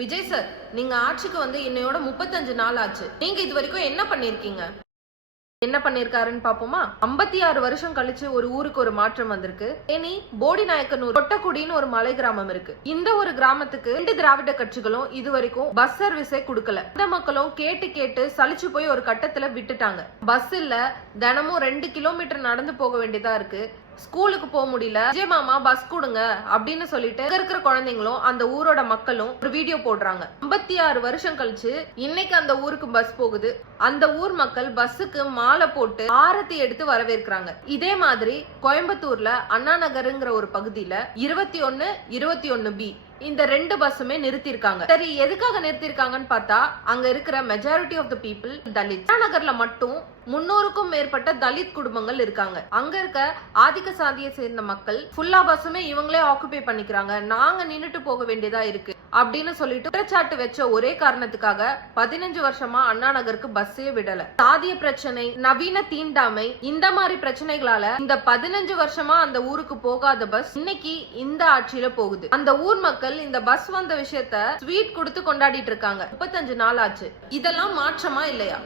Vijay sir, நீங்க ஆட்சிக்கு வந்து இன்னையோட 35 நாள் ஆச்சு. நீங்க இது வரைக்கும் என்ன பண்ணிருக்கீங்க? என்ன பண்ணிருக்காருன்னு பாப்போமா? 56 வருஷம் கழிச்சு ஒரு ஊருக்கு ஒரு மாற்றம் வந்திருக்கு. தேனி போடி நாயக்கனூர் கொட்டக்குடின்னு ஒரு மலை கிராமம் இருக்கு. இந்த ஒரு கிராமத்துக்கு 2 திராவிட கட்சிகளும் இது வரைக்கும் பஸ் சர்வீஸே கொடுக்கல. இந்த மக்களும் கேட்டு கேட்டு சலிச்சு போய் ஒரு கட்டத்துல விட்டுட்டாங்க. பஸ் இல்ல, தினமும் 2 கிலோமீட்டர் நடந்து போக வேண்டியதா இருக்கு. ஸ்கூலுக்கு போக முடியல, விஜய் மாமா பஸ் கொடுங்க அப்படின்னு சொல்லிட்டு இருக்கிற குழந்தைங்களும் அந்த ஊரோட மக்களும் ஒரு வீடியோ போடுறாங்க. 56 வருஷம் கழிச்சு இன்னைக்கு அந்த ஊருக்கு பஸ் போகுது. அந்த ஊர் மக்கள் பஸ்ஸுக்கு மாலை போட்டு ஆரத்தி எடுத்து வரவேற்கிறாங்க. இதே மாதிரி கோயம்புத்தூர்ல அண்ணா நகருங்கிற ஒரு பகுதியில 21, 21B இந்த 2 பஸ்ஸுமே நிறுத்திருக்காங்க. சரி, எதுக்காக நிறுத்திருக்காங்கன்னு பார்த்தா, அங்க இருக்கிற majority of the people Dalit. நகர்ல மட்டும் 300க்கும் மேற்பட்ட தலித் குடும்பங்கள் இருக்காங்க. அங்க இருக்க ஆதிக்க சாதியை சேர்ந்த மக்கள் ஃபுல்லா பஸ்ஸுமே இவங்களே ஆக்குபை பண்ணிக்கிறாங்க, நாங்க நின்னுட்டு போக வேண்டியதா இருக்கு அப்படின்னு சொல்லிட்டு குற்றச்சாட்டு வச்ச ஒரே காரணத்துக்காக 15 வருஷமா அண்ணா நகருக்கு பஸ்ஸே விடல. சாதிய பிரச்சனை, நவீன தீண்டாமை, இந்த மாதிரி பிரச்சனைகளால இந்த 15 வருஷமா அந்த ஊருக்கு போகாத பஸ் இன்னைக்கு இந்த ஆட்சியில போகுது. அந்த ஊர் மக்கள் இந்த பஸ் வந்த விஷயத்த ஸ்வீட் கொடுத்து கொண்டாடிட்டு இருக்காங்க. 35 நாள் ஆச்சு. இதெல்லாம் மாற்றமா இல்லையா?